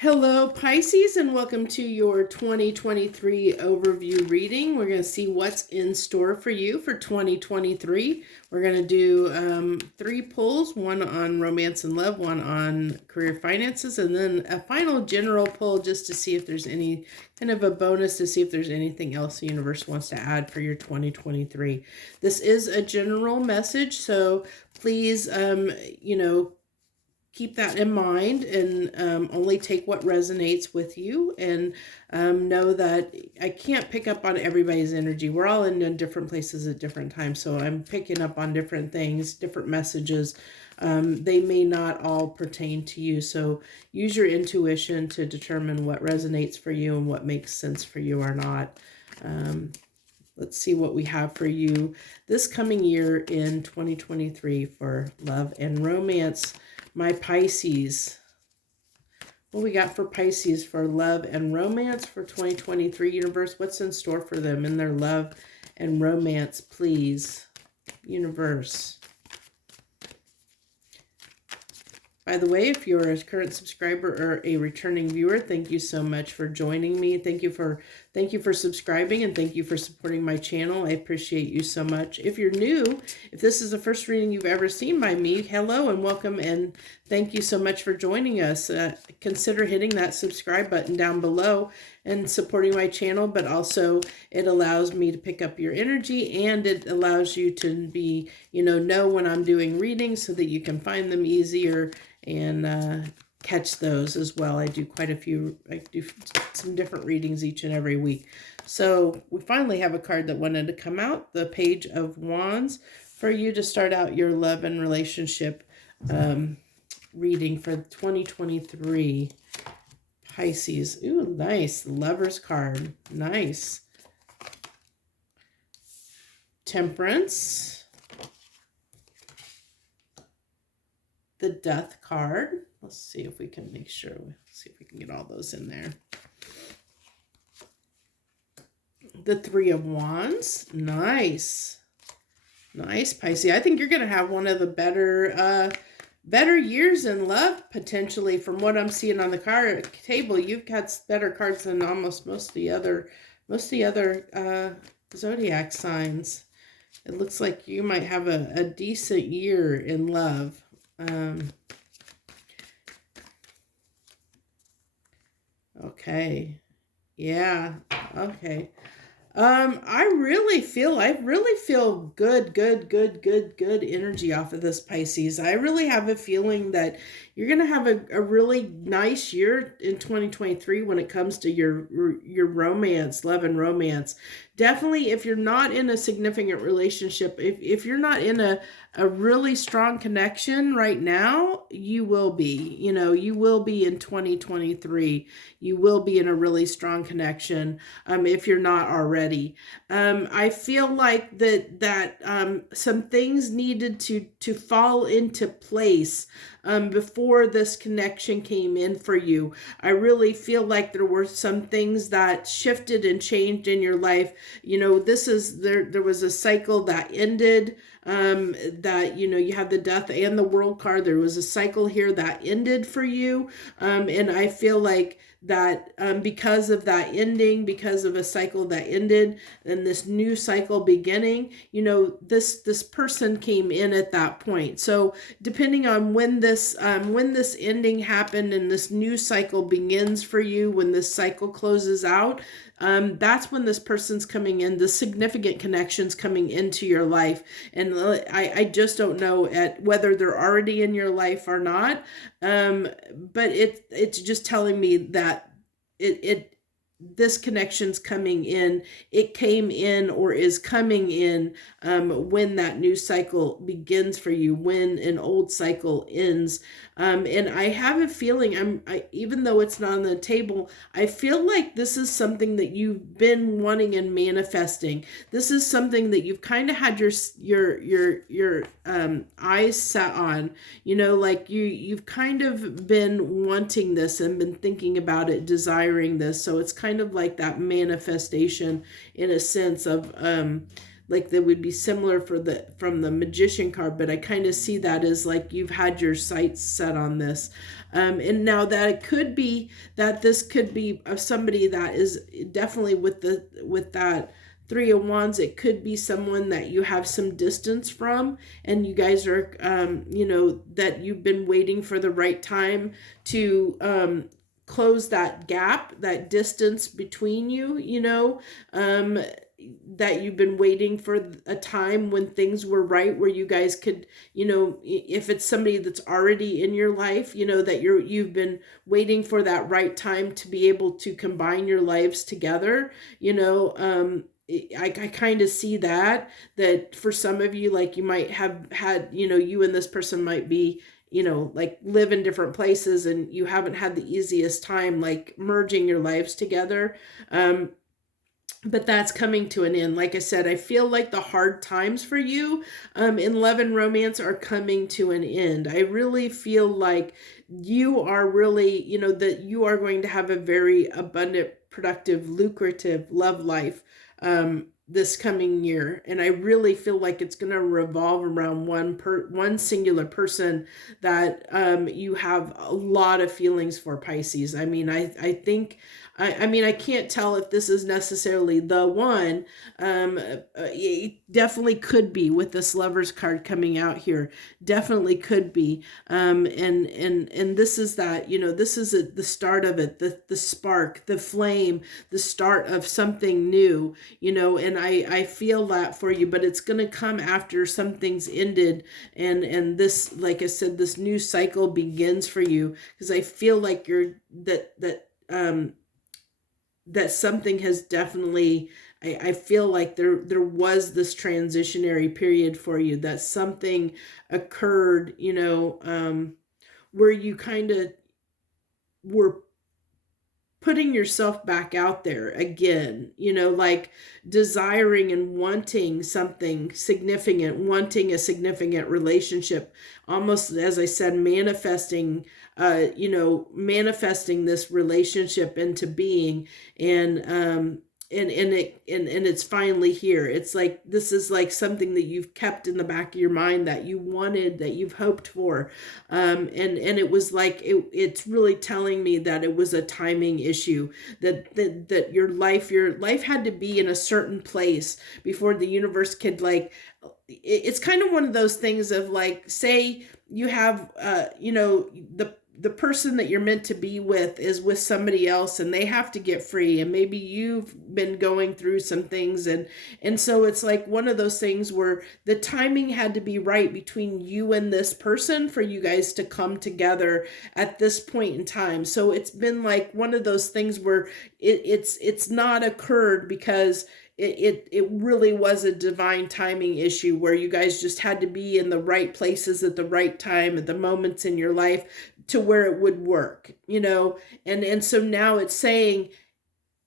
Hello, Pisces, and welcome to your 2023 overview reading. We're going to see what's in store for you for 2023. We're going to do 3 pulls, one on romance and love, one on career finances, and then a final general pull just to see if there's any kind of a bonus to see if there's anything else the universe wants to add for your 2023. This is a general message, so please, keep that in mind and only take what resonates with you, and know that I can't pick up on everybody's energy. We're all in different places at different times, so I'm picking up on different things, different messages. They may not all pertain to you, so use your intuition to determine what resonates for you and what makes sense for you or not. Let's see what we have for you this coming year in 2023 for love and romance. My Pisces. What we got for Pisces for love and romance for 2023, universe? What's in store for them in their love and romance, please, universe? By the way, if you're a current subscriber or a returning viewer, thank you so much for joining me. Thank you for subscribing, and thank you for supporting my channel. I appreciate you so much. If you're new, if this is the first reading you've ever seen by me, hello and welcome, and thank you so much for joining us. Consider hitting that subscribe button down below and supporting my channel, but also it allows me to pick up your energy, and it allows you to be, know when I'm doing readings so that you can find them easier and catch those as well. I do some different readings each and every week. So we finally have a card that wanted to come out, the Page of Wands, for you to start out your love and relationship reading for 2023. Pisces. Ooh, nice. Lover's card. Nice. Temperance. The Death card. Let's see if we can make sure. See if we can get all those in there. The Three of Wands. Nice. Nice, Pisces. I think you're going to have one of the better years in love, potentially, from what I'm seeing on the card table. You've got better cards than almost most of the other zodiac signs. It looks like you might have a decent year in love. Okay. Yeah. Okay. I really feel good energy off of this, Pisces. I really have a feeling that you're going to have a really nice year in 2023 when it comes to your romance, love and romance. Definitely, if you're not in a significant relationship, if you're not in a really strong connection right now, you will be. You will be in 2023. You will be in a really strong connection if you're not already. I feel like that some things needed to fall into place before this connection came in for you. I really feel like there were some things that shifted and changed in your life. There was a cycle that ended, that, you have the Death and the World card. There was a cycle here that ended for you. And I feel like that because of that ending, because of a cycle that ended and this new cycle beginning, this person came in at that point. So depending on when this ending happened and this new cycle begins for you, when this cycle closes out, that's when this person's coming in, the significant connections coming into your life. And I just don't know whether they're already in your life or not. But it's just telling me that this connection's coming in. It came in or is coming in when that new cycle begins for you, when an old cycle ends. And I have a feeling, even though it's not on the table, I feel like this is something that you've been wanting and manifesting. This is something that you've kind of had your eyes set on. Like you've kind of been wanting this and been thinking about it, desiring this. So it's kind of like that manifestation in a sense of like they would be similar from the Magician card, but I kind of see that as like you've had your sights set on this. And now that it could be that this could be somebody that is definitely with that Three of Wands, it could be someone that you have some distance from, and you guys are, that you've been waiting for the right time to close that gap, that distance between you, that you've been waiting for a time when things were right, where you guys could, if it's somebody that's already in your life, that you've been waiting for that right time to be able to combine your lives together, I kind of see that for some of you, like you might have had, you and this person might be, like live in different places, and you haven't had the easiest time like merging your lives together. But that's coming to an end. Like I said, I feel like the hard times for you in love and romance are coming to an end. I really feel like you are really, that you are going to have a very abundant, productive, lucrative love life this coming year. And I really feel like it's going to revolve around one singular person that you have a lot of feelings for, Pisces. I mean, I think, I can't tell if this is necessarily the one. It definitely could be with this Lovers card coming out here. Definitely could be. And this is that, this is the start of it, the spark, the flame, the start of something new, and I feel that for you, but it's going to come after something's ended. And this, like I said, this new cycle begins for you, because I feel like you're that something has definitely, I feel like there was this transitionary period for you, that something occurred, where you kind of were putting yourself back out there again, like desiring and wanting something significant, wanting a significant relationship, almost, as I said, manifesting this relationship into being. And it's finally here. It's like, this is like something that you've kept in the back of your mind, that you wanted, that you've hoped for. And it was like, it's really telling me that it was a timing issue, that your life had to be in a certain place before the universe could, like, it's kind of one of those things of, like, say you have, the person that you're meant to be with is with somebody else, and they have to get free, and maybe you've been going through some things, and so it's like one of those things where the timing had to be right between you and this person for you guys to come together at this point in time. So it's been like one of those things where it's not occurred because it really was a divine timing issue, where you guys just had to be in the right places at the right time, at the moments in your life, to where it would work, and so now it's saying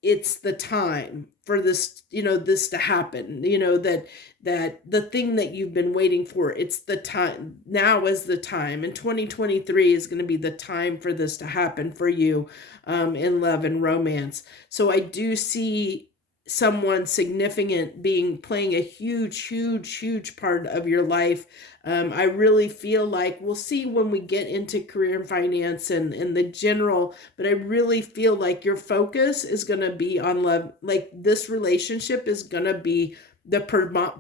it's the time for this, this to happen, that the thing that you've been waiting for, it's the time. Now is the time, and 2023 is going to be the time for this to happen for you in love and romance. So I do see someone significant playing a huge part of your life. I really feel like, we'll see when we get into career and finance and the general, but I really feel like your focus is going to be on love. Like, this relationship is going to be the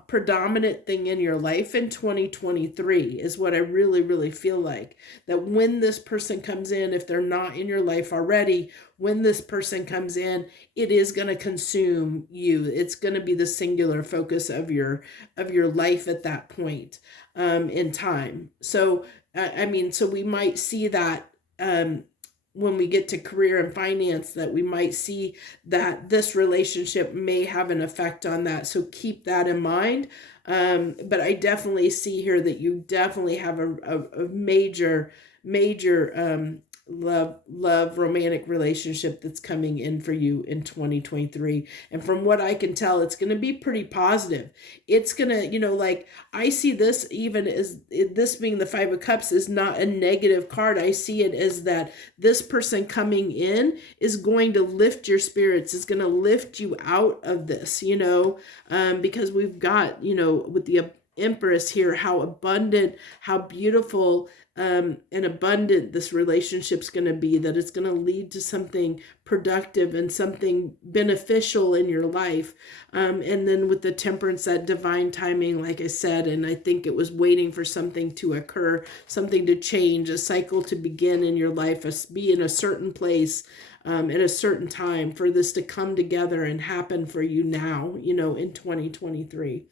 predominant thing in your life in 2023, is what I really feel like. That when this person comes in, if they're not in your life already, when this person comes in, it is going to consume you. It's going to be the singular focus of your life at that point in time. So so we might see that when we get to career and finance, that we might see that this relationship may have an effect on that. So keep that in mind. But I definitely see here that you definitely have a major love love romantic relationship that's coming in for you in 2023. And from what I can tell, it's going to be pretty positive. It's going to, like I see this even as this being the Five of Cups is not a negative card. I see it as that this person coming in is going to lift your spirits, is going to lift you out of this, because we've got, with the Empress here, how abundant, how beautiful and abundant this relationship's going to be, that it's going to lead to something productive and something beneficial in your life. And then with the Temperance, that divine timing, like I said, and I think it was waiting for something to occur, something to change, a cycle to begin in your life, be in a certain place at a certain time for this to come together and happen for you now, in 2023.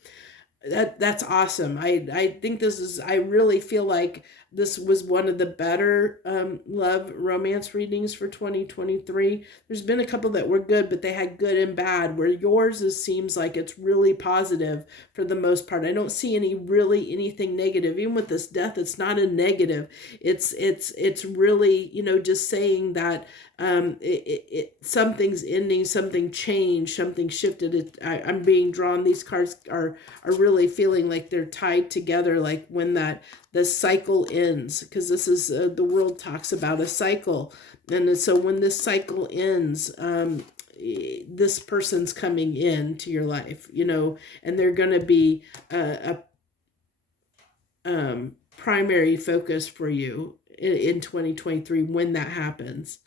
That's awesome. I think I really feel like this was one of the better love romance readings for 2023. There's been a couple that were good, but they had good and bad, where yours seems like it's really positive for the most part. I don't see anything negative. Even with this death, it's not a negative. It's really, just saying that something's ending, something changed, something shifted. I'm being drawn. These cards are really feeling like they're tied together, like when the cycle ends, because this is the world talks about a cycle, and so when this cycle ends, this person's coming into your life, and they're going to be a primary focus for you in 2023 when that happens.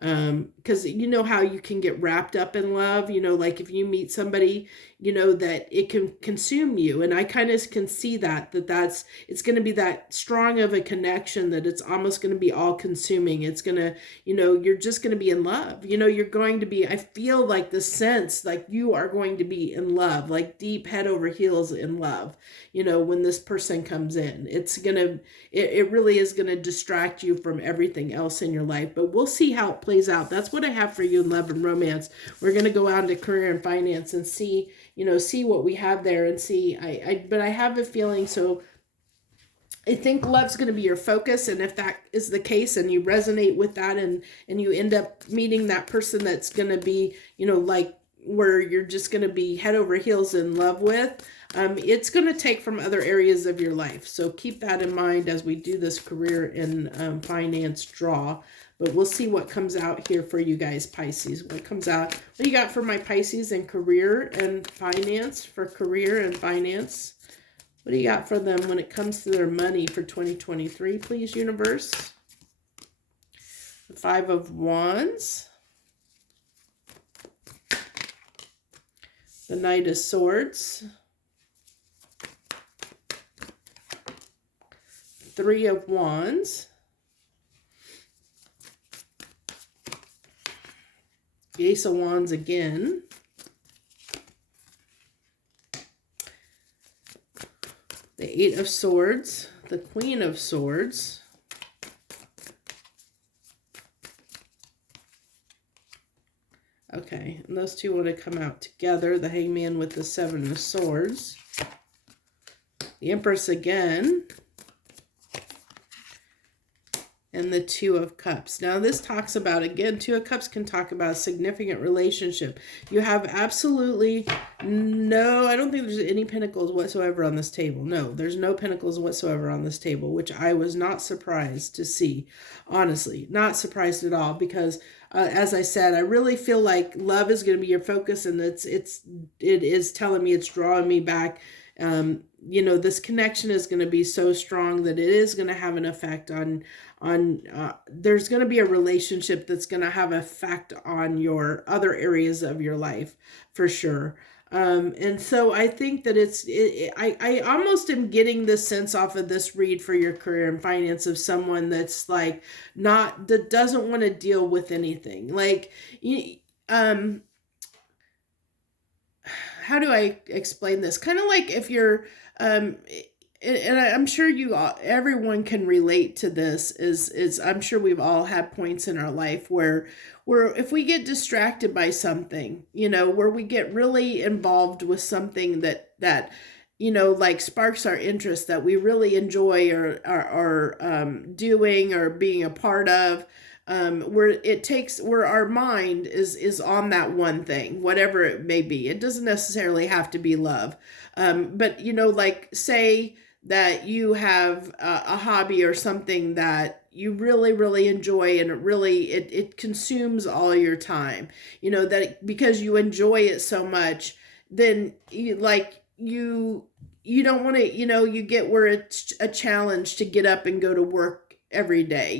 Because how you can get wrapped up in love, like if you meet somebody, that it can consume you. And I kind of can see it's going to be that strong of a connection that it's almost going to be all consuming. It's going to, you're just going to be in love. You're going to be, I feel like the sense like you are going to be in love, like deep head over heels in love, when this person comes in. It really is going to distract you from everything else in your life, but we'll see how it plays out. That's what I have for you in love and romance. We're going to go on to career and finance and see what we have there and see. But I have a feeling, so I think love's going to be your focus. And if that is the case and you resonate with that and you end up meeting that person that's going to be, like where you're just going to be head over heels in love with, it's going to take from other areas of your life. So keep that in mind as we do this career and finance draw. But we'll see what comes out here for you guys, Pisces. What comes out? What do you got for my Pisces in career and finance? For career and finance, what do you got for them when it comes to their money for 2023, please, universe? The Five of Wands. The Knight of Swords. Three of Wands. The Ace of Wands again. The Eight of Swords. The Queen of Swords. Okay, and those two want to come out together. The Hangman with the Seven of Swords. The Empress again. And the Two of Cups. Now this talks about, again, Two of Cups can talk about a significant relationship. You have absolutely no, I don't think there's any pentacles whatsoever on this table. No, there's no pentacles whatsoever on this table, which I was not surprised to see. Honestly, not surprised at all, because as I said, I really feel like love is going to be your focus, and it is telling me, it's drawing me back. This connection is going to be so strong that it is going to have an effect on there's going to be a relationship that's going to have effect on your other areas of your life for sure. And so I think that I almost am getting this sense off of this read for your career and finance of someone that's like that doesn't want to deal with anything. Like, how do I explain this? Kind of like if you're, and I'm sure everyone can relate to this, is I'm sure we've all had points in our life where if we get distracted by something, where we get really involved with something that like sparks our interest, that we really enjoy or doing or being a part of, where our mind is on that one thing, whatever it may be. It doesn't necessarily have to be love. But like say that you have a hobby or something that you really, really enjoy, and it consumes all your time, that because you enjoy it so much, then you don't want to, you get where it's a challenge to get up and go to work every day.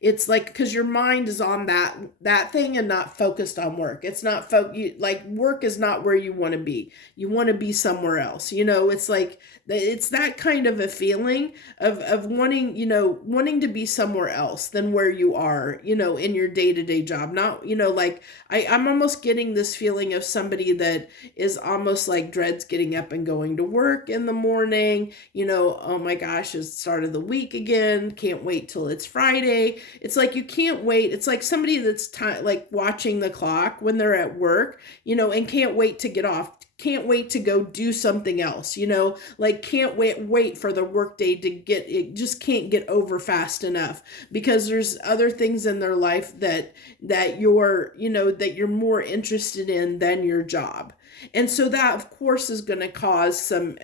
It's like, because your mind is on that thing and not focused on work. It's not like work is not where you want to be. You want to be somewhere else. It's like it's that kind of a feeling of wanting to be somewhere else than where you are, in your day-to-day job. Not, like I'm almost getting this feeling of somebody that is almost like dreads getting up and going to work in the morning. Oh my gosh, it's the start of the week again. Can't wait till it's Friday. It's like you can't wait. It's like somebody that's like watching the clock when they're at work, and can't wait to get off. Can't wait to go do something else, like can't wait for the workday to get, it just can't get over fast enough, because there's other things in their life that you're more interested in than your job. And so that of course is going to cause some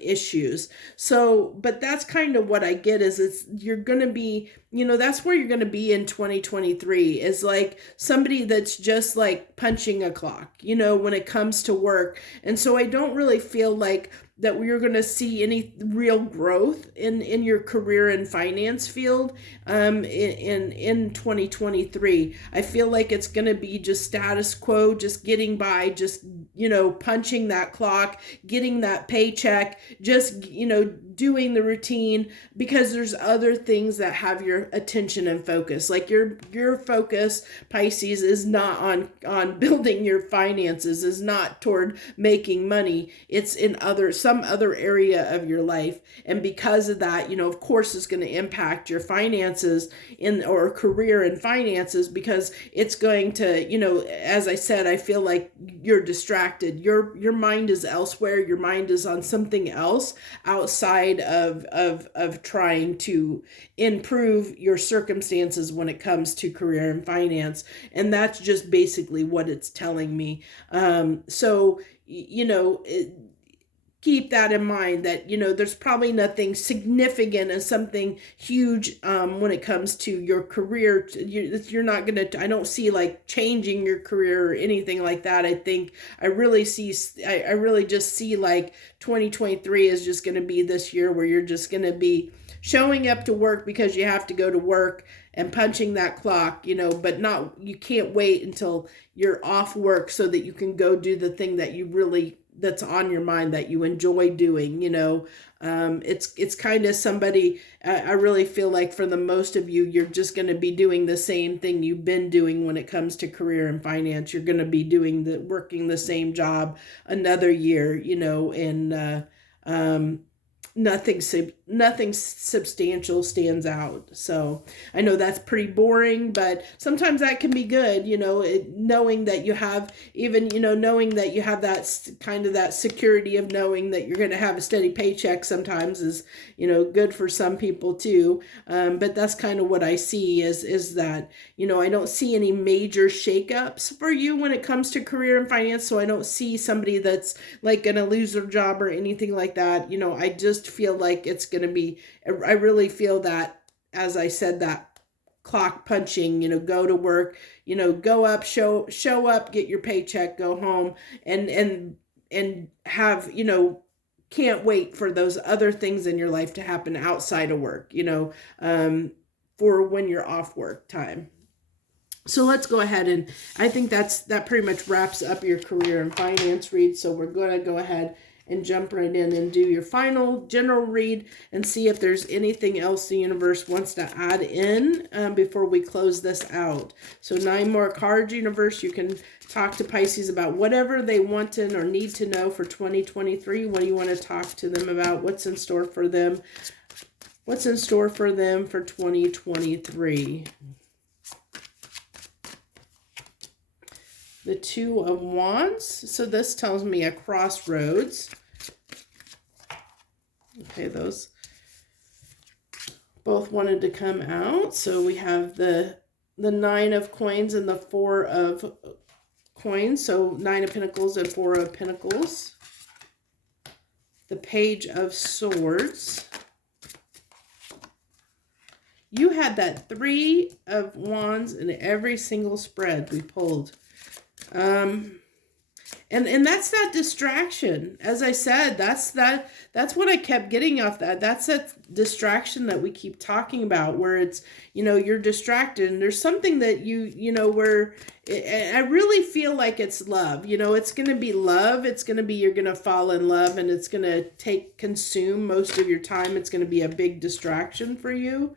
issues. So, but that's kind of what I get is you're going to be, that's where you're going to be in 2023, is like somebody that's just like punching a clock, when it comes to work. And so I don't really feel like that we're going to see any real growth in your career and finance field in 2023. I feel like it's going to be just status quo, just getting by, just punching that clock, getting that paycheck, just doing the routine, because there's other things that have your attention and focus. Like your focus, Pisces, is not on building your finances, is not toward making money. It's in some other area of your life. And because of that, of course it's going to impact your finances or career and finances, because it's going to, as I said, I feel like you're distracted. Your mind is elsewhere. Your mind is on something else outside of trying to improve your circumstances when it comes to career and finance. And that's just basically what it's telling me. So, keep that in mind, that there's probably nothing significant and something huge when it comes to your career. You're not gonna, I don't see like changing your career or anything like that. I really just see like 2023 is just going to be this year where you're just going to be showing up to work because you have to go to work and punching that clock, but you can't wait until you're off work so that you can go do the thing that's on your mind, that you enjoy doing. It's kind of somebody, I really feel like for the most of you, you're just going to be doing the same thing you've been doing when it comes to career and finance. You're going to be working the same job another year, and nothing substantial stands out. So I know that's pretty boring, but sometimes that can be good, knowing that you have knowing that you have that kind of that security of knowing that you're going to have a steady paycheck sometimes is, good for some people too. But that's kind of what I see is that, I don't see any major shakeups for you when it comes to career and finance. So I don't see somebody that's like going to lose their job or anything like that. I just feel like it's going to be, I really feel that, as I said, that clock punching, go to work, go up, show up, get your paycheck, go home, and have, can't wait for those other things in your life to happen outside of work, for when you're off work time. So let's go ahead, and I think that pretty much wraps up your career and finance read. So we're going to go ahead and jump right in and do your final general read and see if there's anything else the universe wants to add in before we close this out. So 9 more cards, universe. You can talk to Pisces about whatever they want to or need to know for 2023. What do you want to talk to them about? What's in store for them? What's in store for them for 2023? The 2 of Wands. So this tells me a crossroads. Okay, those both wanted to come out. So we have the the Nine of Coins and the Four of Coins. So Nine of Pentacles and Four of Pentacles. The Page of Swords. You had that Three of Wands in every single spread we pulled. And that's that distraction. As I said, that's what I kept getting off that. That's that distraction that we keep talking about, where it's, you're distracted and there's something that where I really feel like it's love. It's going to be love. It's going to be, you're going to fall in love, and it's going to consume most of your time. It's going to be a big distraction for you.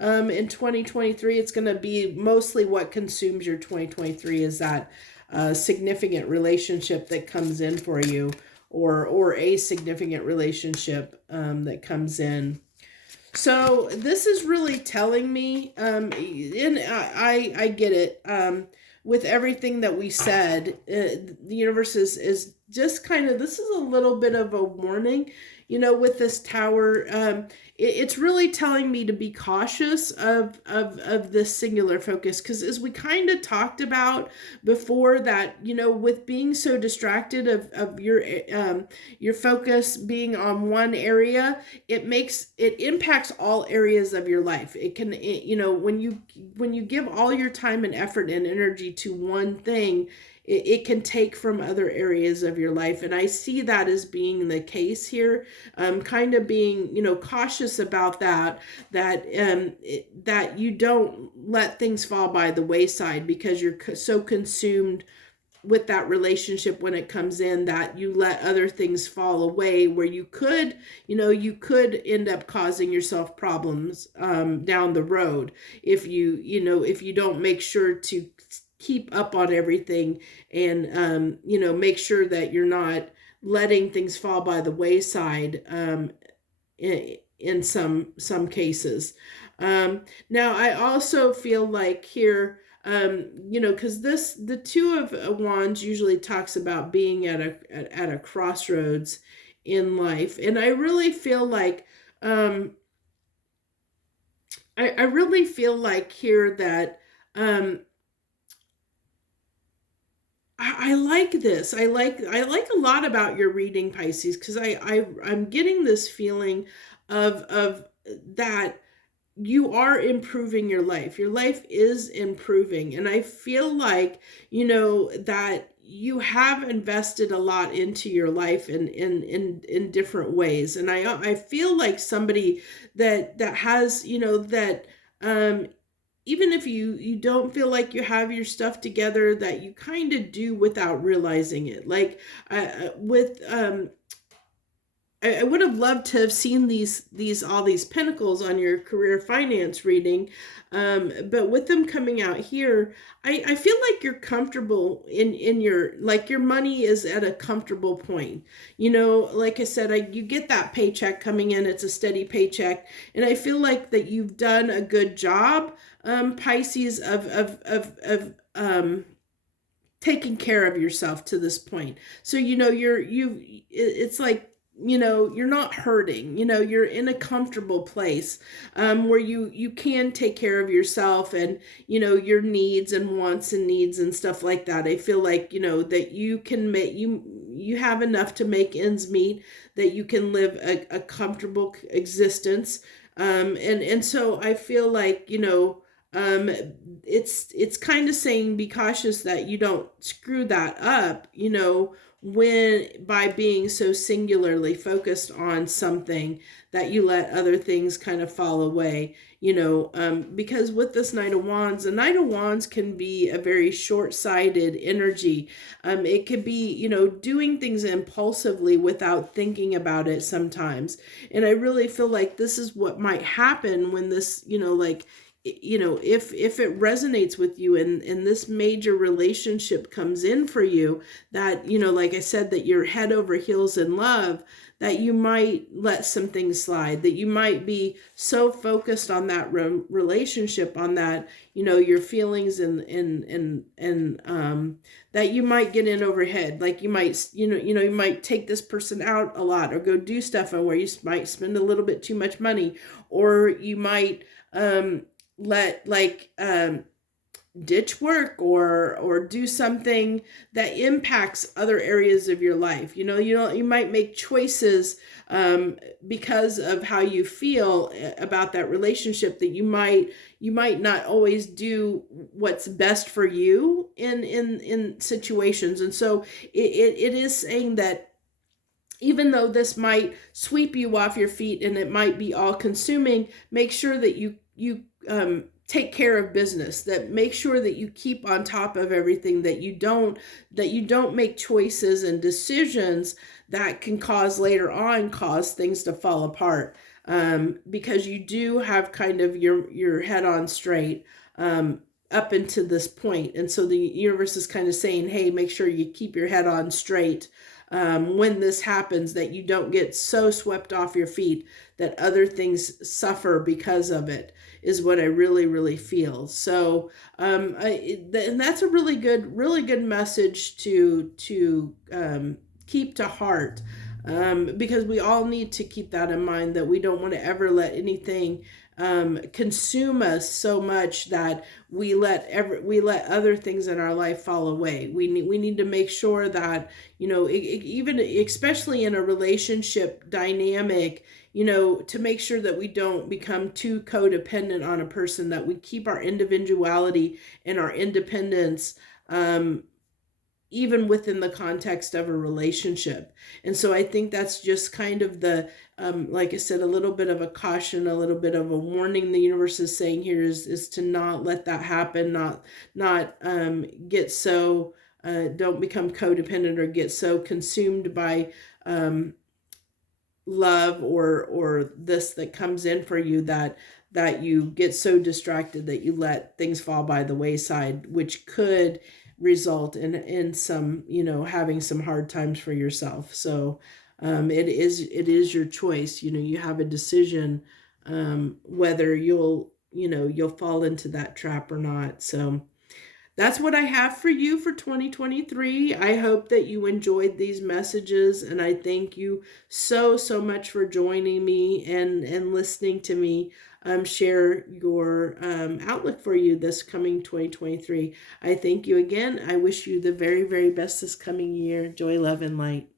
In 2023, it's going to be mostly what consumes your 2023 is that significant relationship that comes in for you, or a significant relationship that comes in. So this is really telling me, and I get it, with everything that we said, the universe is just kind of, this is a little bit of a warning, with this Tower. It's really telling me to be cautious of this singular focus, because as we kind of talked about before, that with being so distracted of your focus being on one area, it impacts all areas of your life. It can, when you give all your time and effort and energy to one thing, it can take from other areas of your life. And I see that as being the case here. Kind of being, cautious about that you don't let things fall by the wayside because you're so consumed with that relationship when it comes in, that you let other things fall away, where you could end up causing yourself problems down the road if you don't make sure to keep up on everything, and make sure that you're not letting things fall by the wayside in some cases. Now I also feel like here, because the Two of Wands usually talks about being at a crossroads in life, and I really feel like I really feel like here that I like this. I like a lot about your reading, Pisces, because I'm getting this feeling of that you are improving your life. Your life is improving, and I feel like that you have invested a lot into your life in different ways, and I feel like somebody that has that even if you don't feel like you have your stuff together, that you kind of do without realizing it. Like I would have loved to have seen all these pentacles on your career finance reading, but with them coming out here, I feel like you're comfortable in your money is at a comfortable point. Like I said, you get that paycheck coming in; it's a steady paycheck, and I feel like that you've done a good job, Pisces, of taking care of yourself to this point. So it's like, you're not hurting, you're in a comfortable place, where you can take care of yourself and, your needs and wants and needs and stuff like that. I feel like, that you can make, you have enough to make ends meet, that you can live a comfortable existence. And so I feel like, it's kind of saying be cautious that you don't screw that up, when by being so singularly focused on something, that you let other things kind of fall away, because with this Knight of Wands, the Knight of Wands can be a very short-sighted energy. It could be, doing things impulsively without thinking about it sometimes. And I really feel like this is what might happen when this, if it resonates with you and this major relationship comes in for you, that, like I said, that you're head over heels in love, that you might let some things slide, that you might be so focused on that relationship, on that, your feelings and that you might get in overhead. Like you might, you might take this person out a lot, or go do stuff where you might spend a little bit too much money, or you might, ditch work or do something that impacts other areas of your life. You might make choices because of how you feel about that relationship, that you might not always do what's best for you in situations. And so it is saying that even though this might sweep you off your feet and it might be all consuming, make sure that you take care of business, that make sure that you keep on top of everything, that you don't make choices and decisions that can cause things to fall apart, because you do have kind of your head on straight up into this point. And so the universe is kind of saying, hey, make sure you keep your head on straight when this happens, that you don't get so swept off your feet that other things suffer because of it, is what I really, really feel. So, and that's a really good message to keep to heart, because we all need to keep that in mind, that we don't want to ever let anything consume us so much that we let other things in our life fall away. We need to make sure that, even especially in a relationship dynamic, to make sure that we don't become too codependent on a person, that we keep our individuality and our independence, even within the context of a relationship. And so I think that's just kind of the, like I said, a little bit of a caution, a little bit of a warning the universe is saying here, is to not let that happen, not get so, don't become codependent or get so consumed by love or this that comes in for you, that you get so distracted that you let things fall by the wayside, which could result in some, having some hard times for yourself. So it is your choice. You have a decision whether you'll fall into that trap or not. So that's what I have for you for 2023. I hope that you enjoyed these messages, and I thank you so much for joining me and listening to me share your outlook for you this coming 2023. I thank you again. I wish you the very, very best this coming year. Joy, love, and light.